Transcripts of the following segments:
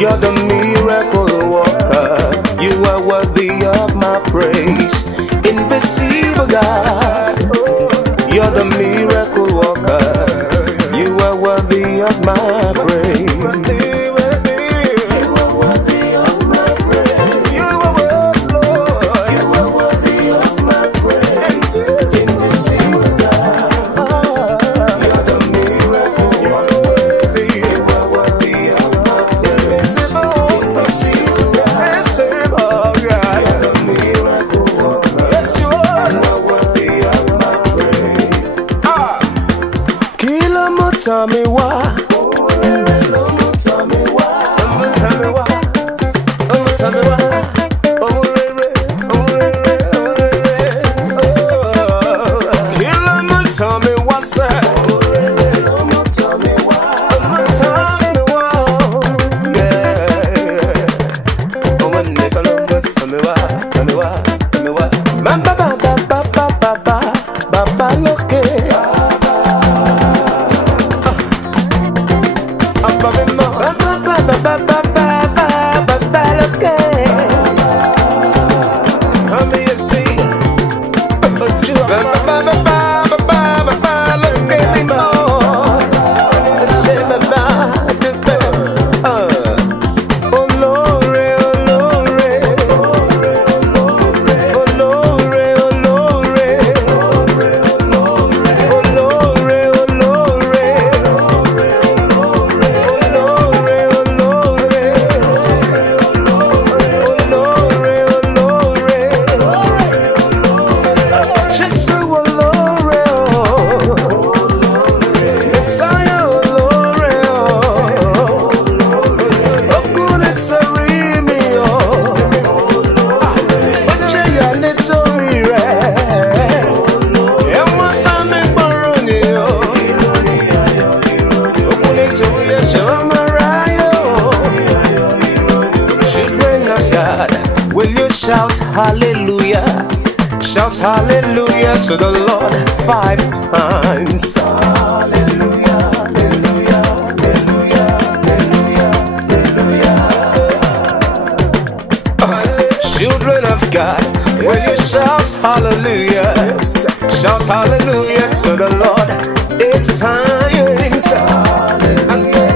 You're the miracle worker. You are worthy of my praise. Invisible God. You're the miracle worker. You are worthy of my praise. Tell me why. Tell me why. Tell me why. Tell me why. Tell me why, sir. Tell me why. Yeah. Tell me why. Tell me why. Tell me why. Ba ba ba ba ba ba ba ba ba look it. Will you shout hallelujah? Shout hallelujah to the Lord 5 times. Hallelujah, hallelujah, hallelujah, hallelujah, hallelujah. Children of God, will you shout hallelujah? Shout hallelujah to the Lord 8 times. Hallelujah.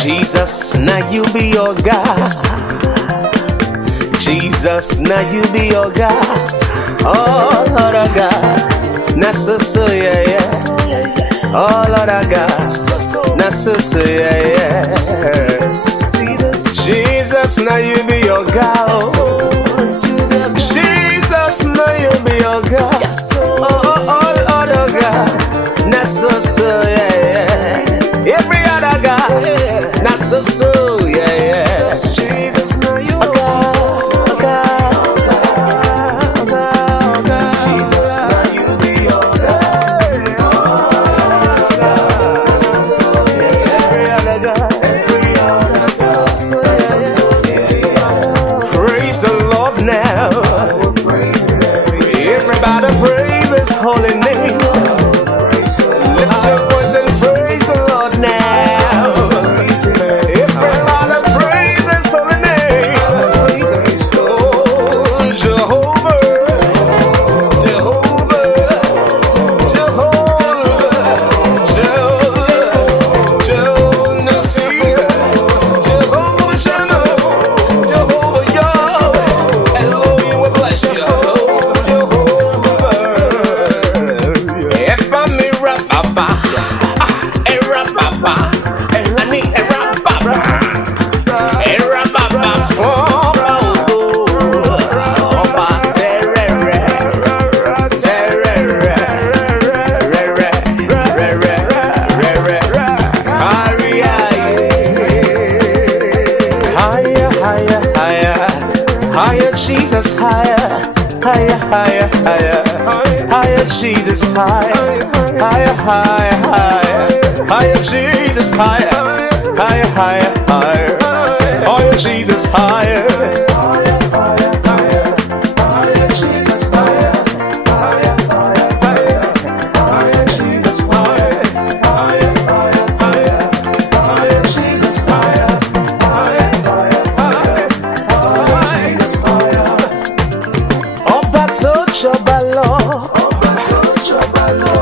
Jesus, now you be your God. Jesus, now you be your God. Oh, Lord of God. Now so yeah, yeah. Oh, Lord of God. Now so yeah, yeah. Jesus, now you be your God. Jesus, now you be your God. Oh, Lord of God. Now so yeah, yeah. Every other God. Not so, yeah, yeah. Jesus, now you are God, Jesus, now you be your God. Every other God, every other God. Praise the Lord now. Jesus, higher, higher, higher, higher, higher, Jesus, higher, higher, higher, higher, higher, Jesus, higher, higher, higher, higher, higher, Jesus, higher, higher, higher, higher, higher, Jesus, higher, higher, higher, higher, higher, Jesus, higher, higher, higher, higher, higher, Jesus, higher, higher, higher, higher, higher, Jesus, higher. Ọba tó jọba lọ, ọba tó jọba lọ,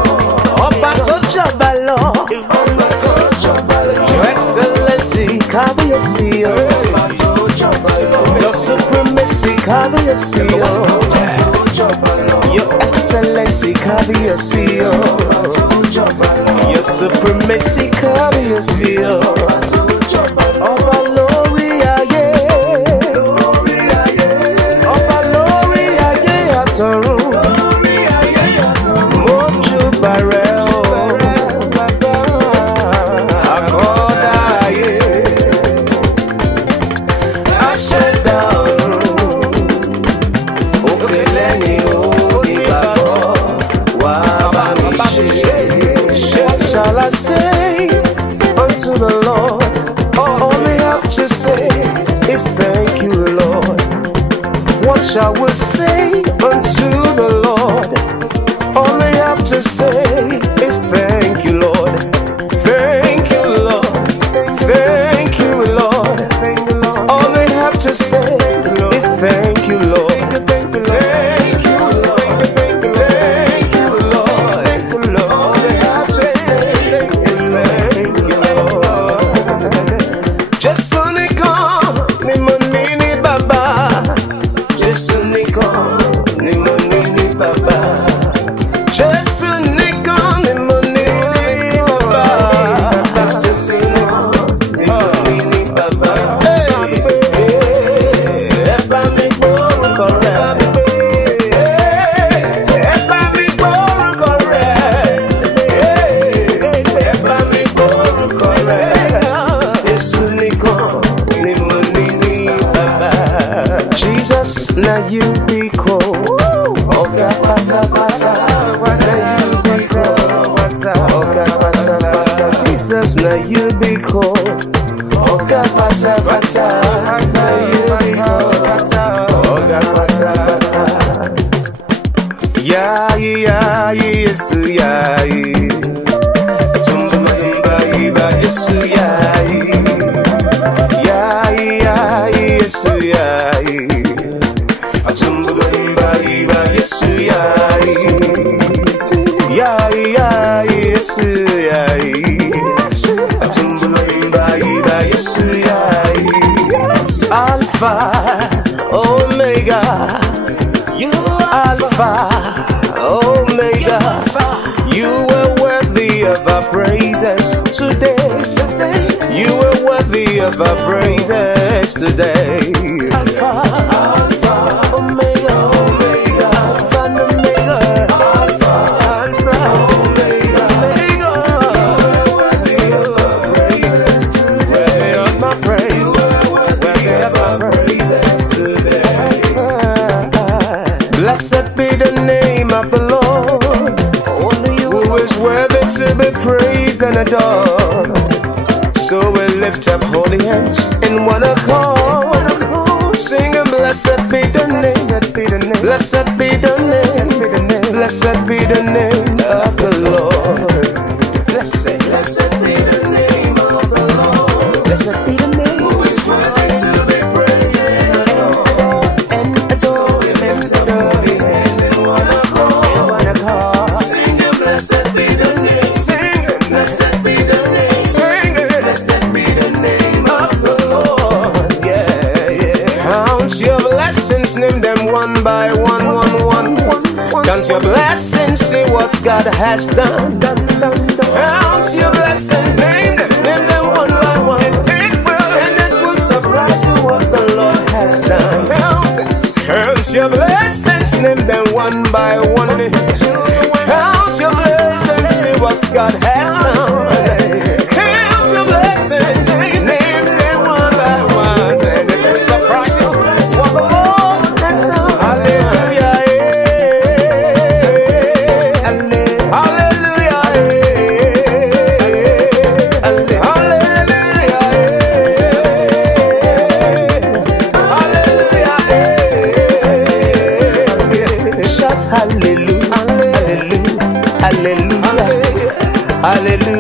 ọba tó jọba lọ, ọba tó jọba lọ. Your Excellency, kábíyèsí o. Ọba tó jọba lọ. Your Supremacy, kábíyèsí o. Ọba tó jọba lọ. Your Excellency, kábíyèsí o. Ọba tó jọba lọ. Your Supremacy, kábíyèsí o. Ọba tó jọba lọ. Ọba lórí ayé. Lórí ayé. Ọba lórí ayé àtọ̀run. Lórí ayé àtọ̀run. Mójúbà rẹ o. Àkọ́dá ayé. Aṣẹ̀dá ọ̀run. Òkè lẹ́yìn onígbàgbọ́. Wá bá mi ṣe. What shall I say unto the Lord? All we have to say is thank you, Lord. What shall we say unto the Lord? All we have to say is thank you, Lord. Thank you, Lord. Thank you, Lord. All we have to say is thank you, Lord. Thank you, Lord. Thank you, Lord. All we have to say is thank you, Lord. Jésù nìkan ni mo ní ní bàbá. Jésù nìkan ni mo ní ní bàbá. Jésù nìkan ni mo ní ní bàbá. Jésù nìkan ni mo ní ní bàbá. Ẹ bá mi gbórúkọ rẹ̀. Ẹ bá mi gbórúkọ rẹ̀. Ẹ bá mi gbórúkọ rẹ̀. Jésù nìkan ni mo ní ní bàbá. Jesus, now you be cool. Ọ̀gá pátápátá, now you be cool. Ọ̀gá pátápátá, Jesus, now you be cool. Ọ̀gá pátápátá, now you be cool. Ọ̀gá pátápátá. Yaayi, yaayi, Yesu yaayi. Tumba himba hiba, Yesu yaayi. Yaayi, yaayi, Yesu yaayi. Tumba hiba hiba, Yesu yaayi. Yaayi, yaayi, Yesu yaayi. Tumba hiba hiba, Yesu yaayi. Alpha, Omega. You Alpha, Omega. You were worthy of our praises today. You were worthy of our praises today. Alpha, Alpha, Omega, Omega, Alpha and Omega, Alpha, Alpha, Omega, Omega. You were worthy of our praises today. Worthy of my praise. You were worthy of our praises today. Blessed be the name of the Lord, who is worthy to be praised and adored. So we lift up holy hands in one accord, singing, blessed be the name, blessed be the name, blessed be the name of the Lord. Blessed be the name of the Lord. Blessed be the name who is worthy to be praised and adored. So we lift up holy hands in one accord, singing, blessed be the name, singing, blessed be the name, singing, blessed be the name of the Lord. Yeah, yeah. Count your blessings, name them one by one. Count your blessings, see what God has done. Count your blessings, name them one by one. And it will surprise you what the Lord has done. Count your blessings, name them one by one. Count your blessings, see what God has done. Count your blessings, name them one by one. And it will surprise you what the Lord has hallelujah, hallelujah, hallelujah, hallelujah.